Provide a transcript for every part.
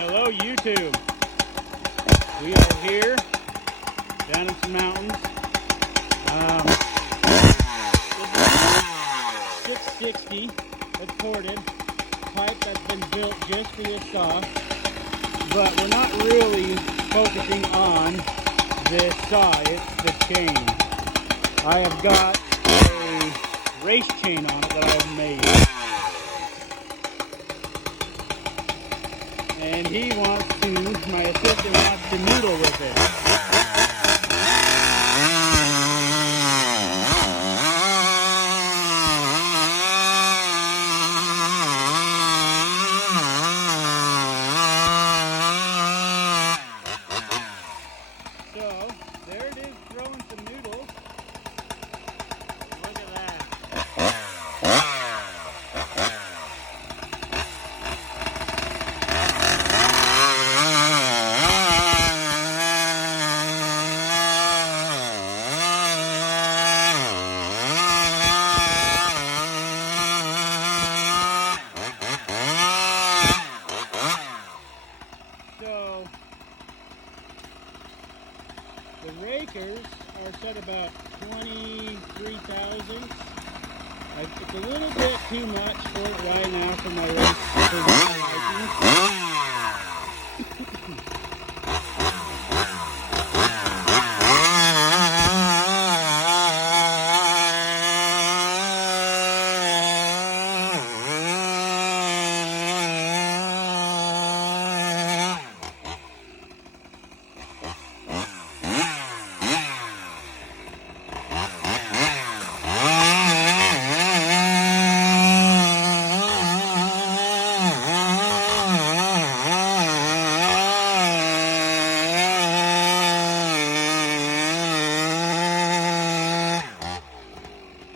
Hello YouTube. We are here down in some mountains. This is 660 that's ported, pipe that's been built just for this saw, but we're not really focusing on this saw, it's the chain. I have got a race chain on it that I have made. And he wants to, my assistant wants to noodle with it. So, there it is, throwing some noodles. Look at that. So, the rakers are set about 23,000. It's a little bit too much for it right now for my liking.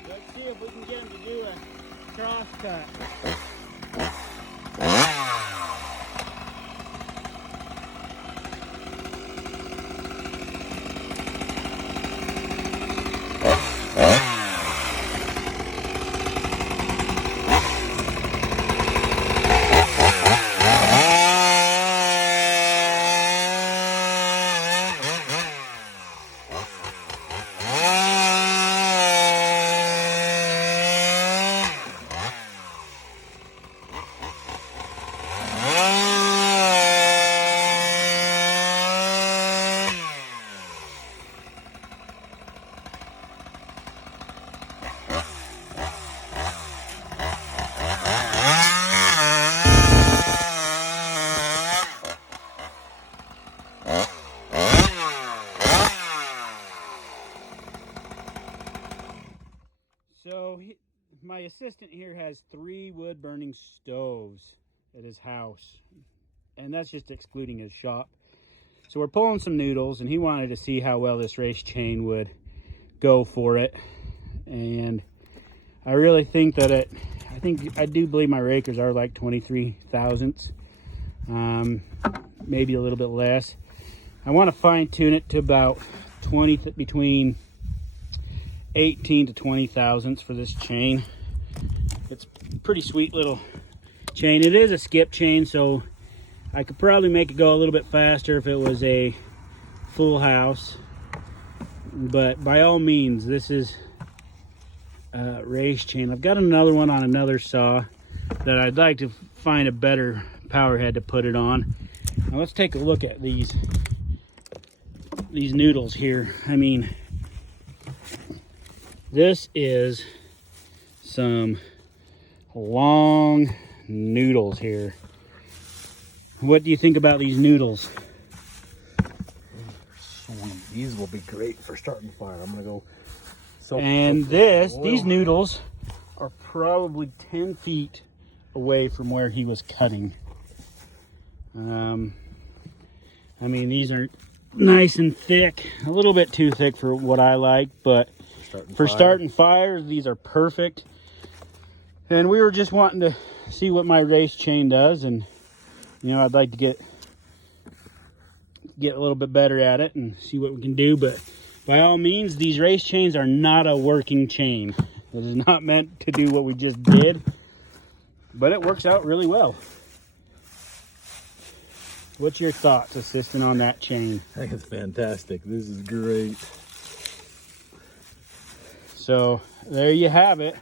Let's see if we can get him to do a cross cut. So my assistant here has 3 wood burning stoves at his house, and that's just excluding his shop. So we're pulling some noodles, and he wanted to see how well this race chain would go for it. And I really think that I do believe my rakers are like 23 thousandths, maybe a little bit less. I want to fine tune it to about between 18 to 20 thousandths for this chain. It's a pretty sweet little chain. It is a skip chain, so I could probably make it go a little bit faster if it was a full house. But by all means, this is a race chain. I've got another one on another saw that I'd like to find a better power head to put it on. Now let's take a look at these noodles here. I mean, this is some long noodles here. What do you think about these noodles? These will be great for starting fire. I'm gonna go. And these noodles are probably 10 feet away from where he was cutting. I mean, these are nice and thick, a little bit too thick for what I like, but for starting fires, these are perfect. And we were just wanting to see what my race chain does, and you know, I'd like to get a little bit better at it and see what we can do. But by all means, these race chains are not a working chain. It is not meant to do what we just did, but it works out really well. What's your thoughts assisting on that chain? I think it's fantastic. This is great. So there you have it.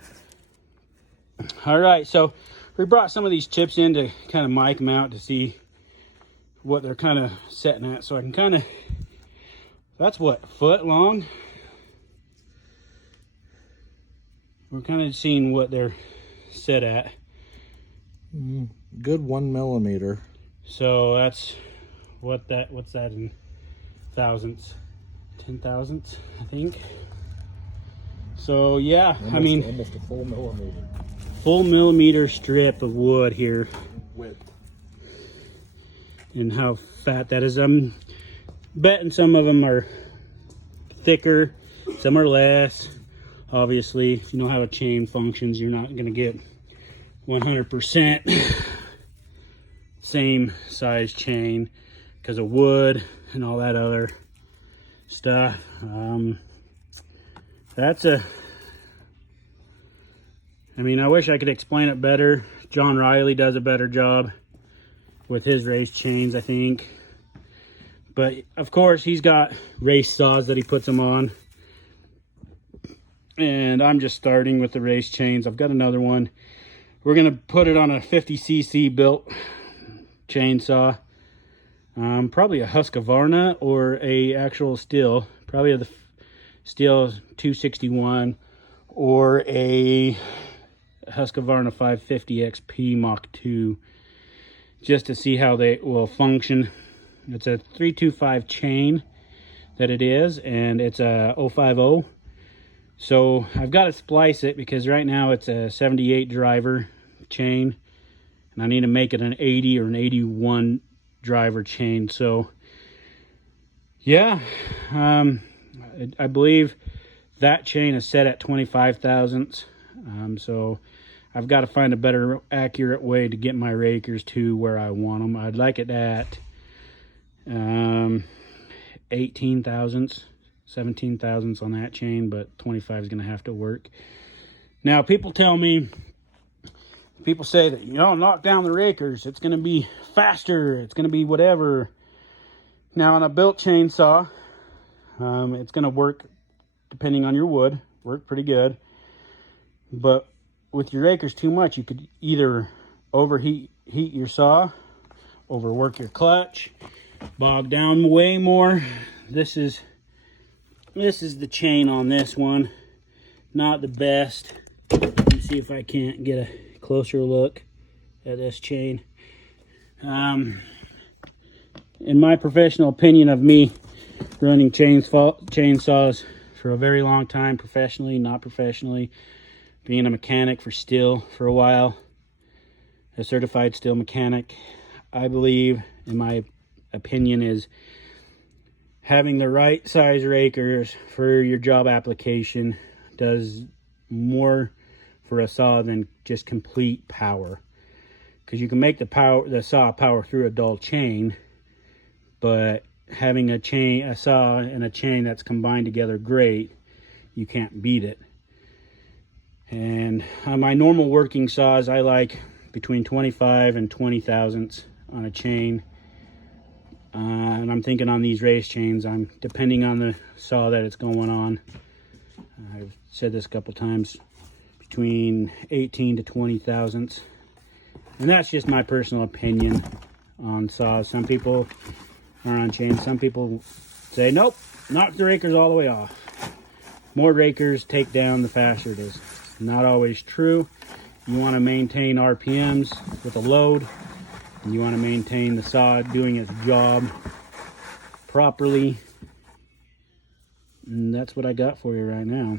All right, so we brought some of these chips in to kind of mic them out to see what they're kind of setting at. So I can kind of, that's what, foot long? We're kind of seeing what they're set at. Good 1 millimeter. So that's what's that in thousandths? 10 thousandths, I think. So yeah, I mean, almost a full millimeter. Full millimeter strip of wood here. Width. And how fat that is. I'm betting some of them are thicker, some are less. Obviously, if you know how a chain functions, you're not going to get 100% same size chain because of wood and all that other stuff. I mean, I wish I could explain it better. John Riley does a better job with his race chains, I think. But of course, he's got race saws that he puts them on. And I'm just starting with the race chains. I've got another one. We're gonna put it on a 50cc built chainsaw. Probably a Husqvarna or a actual steel. Probably the steel 261 or a Husqvarna 550 XP Mach 2, just to see how they will function. It's a 325 chain that it is, and it's a 050. So I've got to splice it because right now it's a 78 driver chain, and I need to make it an 80 or an 81 driver chain. So yeah, I believe that chain is set at 25 thousandths. So I've got to find a better accurate way to get my rakers to where I want them. I'd like it at 18 thousandths, 17 thousandths on that chain, but 25 is going to have to work. Now, people say that, you know, knock down the rakers, it's going to be faster, it's going to be whatever. Now, on a built chainsaw, it's going to work, depending on your wood, work pretty good. But with your rakers too much, you could either overheat your saw, overwork your clutch, bog down way more. This is the chain on this one. Not the best. Let's see if I can't get a closer look at this chain. In my professional opinion of me running chainsaws for a very long time, professionally, not professionally, being a mechanic for steel for a while, a certified steel mechanic, I believe, in my opinion, is having the right size rakers for your job application does more for a saw than just complete power. Because you can make the saw power through a dull chain, but having a saw and a chain that's combined together great, you can't beat it. And on my normal working saws, I like between 25 and 20 thousandths on a chain. And I'm thinking on these race chains, I'm depending on the saw that it's going on. I've said this a couple times, between 18 to 20 thousandths. And that's just my personal opinion on saws. Some people are on chains. Some people say, nope, knock the rakers all the way off. More rakers take down, the faster it is. Not always true. You want to maintain RPMs with a load. You want to maintain the saw doing its job properly. And that's what I got for you right now.